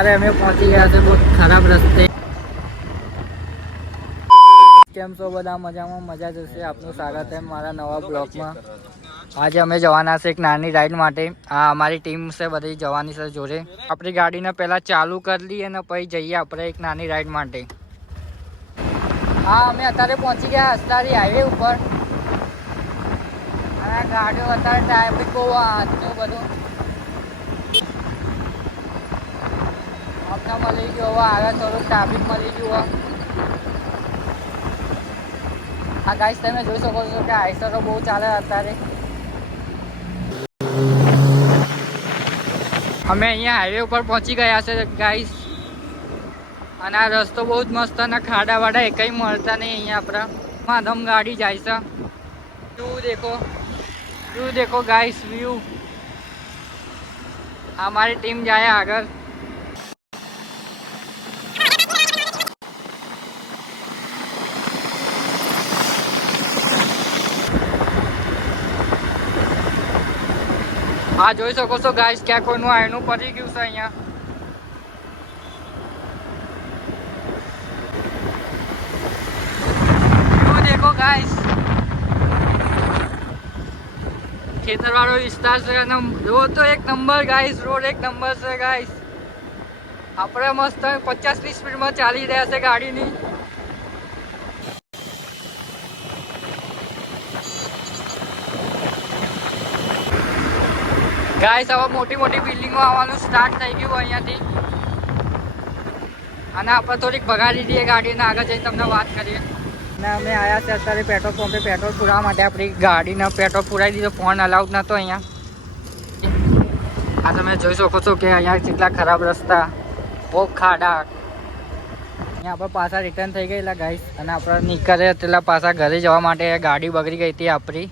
अरे અમે પહોંચી ગયા છે બહુ ખરાબ રસ્તે। કેમ છો બધા? મજામાં? મજા જશે। આપનું સ્વાગત છે મારા નવા બ્લોગમાં। આજે અમે જવાના છે એક નાની રાઈડ માટે। આ અમારી ટીમ છે બધી જવાની છે જોડે। આપણી ગાડીને પહેલા ચાલુ કરી લઈએ અને પછી જઈએ આપણે એક નાની રાઈડ માટે। હા અમે અત્યારે પહોંચી ગયા અસ્તારી હાઈવે ઉપર। અને ગાડીઓ અત્યારે ટ્રાફિક બહુ આજનું બધું અમને મળી ગયું। હવે આગળ થોડુંક ટ્રાફિક મળી ગયું। આ ગાઈસ તમે જોઈ શકો છો કે આઈસરો બહુ ચાલે અત્યારે। અમે અહીંયા હાઈવે ઉપર પહોંચી ગયા છે ગાઈસ। અને આ રસ્તો બહુ જ મસ્ત અને ખાડા વાડા એ કંઈ મળતા નહીં અહીંયા આપણા માધમ ગાડી જાય છે। વ્યૂ દેખો ગાઈસ, વ્યૂ। हमारी टीम जाए आगर। આ જોઈ શકો છો ગાઈસ ક્યાં કોઈનું આયનું પડી ગયું છે અહીંયા। વ્યૂ દેખો ગાઈસ, ખેતર વાળો વિસ્તાર છે અને રોડ તો એક નંબર ગાઈસ, રોડ એક નંબર છે ગાઈસ। આપણે મસ્ત 50-ની સ્પીડમાં ચાલી રહ્યા છે ગાડીની। ગાઈસ હવે મોટી મોટી બિલ્ડિંગો આવવાનું સ્ટાર્ટ થઈ ગયું અહીંયાથી। અને આપણે થોડીક ભગાડી દઈએ ગાડીને, આગળ જઈને તમને વાત કરીએ। અને અમે આવ્યા છે અત્યારે પેટ્રોલ પંપે પેટ્રોલ પુરાવા માટે। આપણી ગાડીને પેટ્રોલ પુરાવી દીધો, ફોન અલાઉડ નહોતો અહીંયા। આ તમે જોઈ શકો છો કે અહીંયા કેટલા ખરાબ રસ્તા, બહુ ખાડા। અહીંયા આપણે પાછા રિટર્ન થઈ ગયેલા ગાઈસ। અને આપણે નીકળે તેટલા પાછા ઘરે જવા માટે ગાડી બગડી ગઈ હતી આપણી।